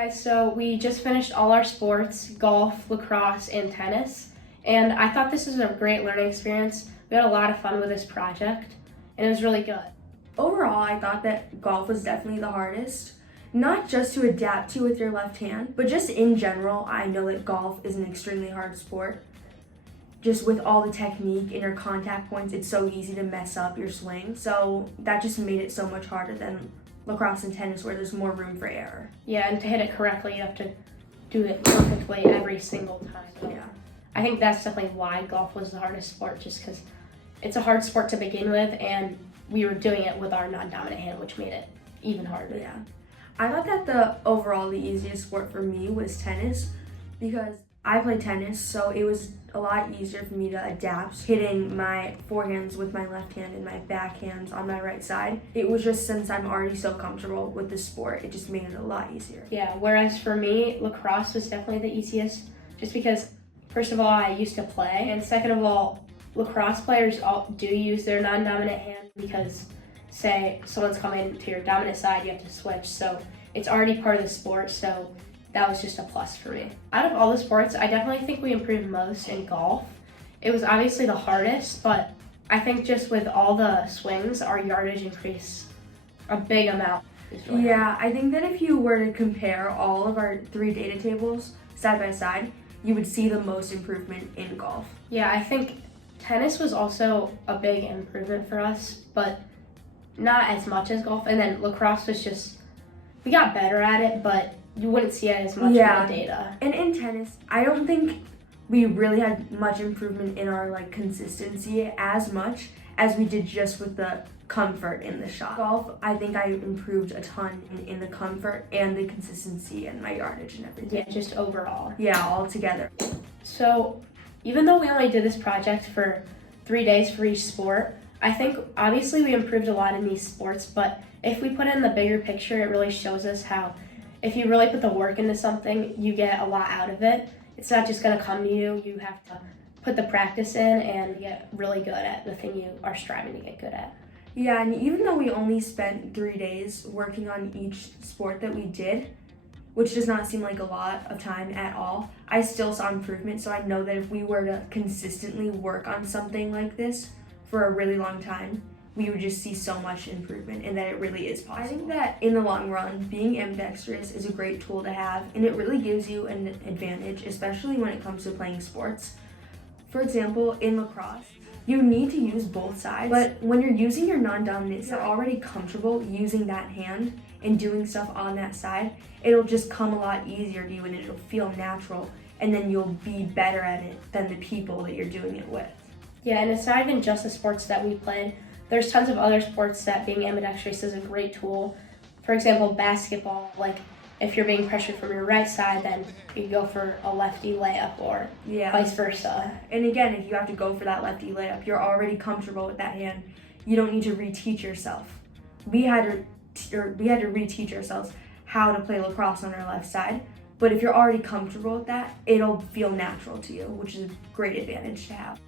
Guys, so we just finished all our sports, golf, lacrosse, and tennis, and I thought this was a great learning experience. We had a lot of fun with this project, and it was really good. Overall, I thought that golf was definitely the hardest, not just to adapt to with your left hand, but just in general. I know that golf is an extremely hard sport. Just with all the technique and your contact points, it's so easy to mess up your swing. So that just made it so much harder than lacrosse and tennis, where there's more room for error. Yeah, and to hit it correctly, you have to do it perfectly every single time. Yeah. I think that's definitely why golf was the hardest sport, just because it's a hard sport to begin with, and we were doing it with our non-dominant hand, which made it even harder. Yeah. I thought that the easiest sport for me was tennis, because I play tennis, so it was a lot easier for me to adapt, hitting my forehands with my left hand and my backhands on my right side. It was just, since I'm already so comfortable with the sport, it just made it a lot easier. Yeah, whereas for me, lacrosse was definitely the easiest, just because, first of all, I used to play, and second of all, lacrosse players do use their non-dominant hand, because say someone's coming to your dominant side, you have to switch, so it's already part of the sport, so that was just a plus for me. Out of all the sports, I definitely think we improved most in golf. It was obviously the hardest, but I think just with all the swings, our yardage increased a big amount. Yeah, I think that if you were to compare all of our 3 data tables side by side, you would see the most improvement in golf. Yeah, I think tennis was also a big improvement for us, but not as much as golf. And then lacrosse was just, we got better at it, but you wouldn't see it as much in the data. And in tennis, I don't think we really had much improvement in our consistency as much as we did just with the comfort in the shot. Golf, I think I improved a ton in the comfort and the consistency and my yardage and everything. Yeah, just overall. Yeah, all together. So even though we only did this project for 3 days for each sport, I think obviously we improved a lot in these sports, but if we put in the bigger picture, it really shows us how if you really put the work into something, you get a lot out of it. It's not just gonna come to you. You have to put the practice in and get really good at the thing you are striving to get good at. Yeah, and even though we only spent 3 days working on each sport that we did, which does not seem like a lot of time at all, I still saw improvement. So I know that if we were to consistently work on something like this for a really long time, we would just see so much improvement, and that it really is possible. I think that in the long run, being ambidextrous is a great tool to have, and it really gives you an advantage, especially when it comes to playing sports. For example, in lacrosse, you need to use both sides, but when you're using your non-dominant, you're already comfortable using that hand and doing stuff on that side. It'll just come a lot easier to you, and it'll feel natural, and then you'll be better at it than the people that you're doing it with. Yeah, and it's not even just the sports that we played. There's tons of other sports that being ambidextrous is a great tool. For example, basketball, if you're being pressured from your right side, then you go for a lefty layup or vice versa. And again, if you have to go for that lefty layup, you're already comfortable with that hand. You don't need to reteach yourself. We had to reteach ourselves how to play lacrosse on our left side. But if you're already comfortable with that, it'll feel natural to you, which is a great advantage to have.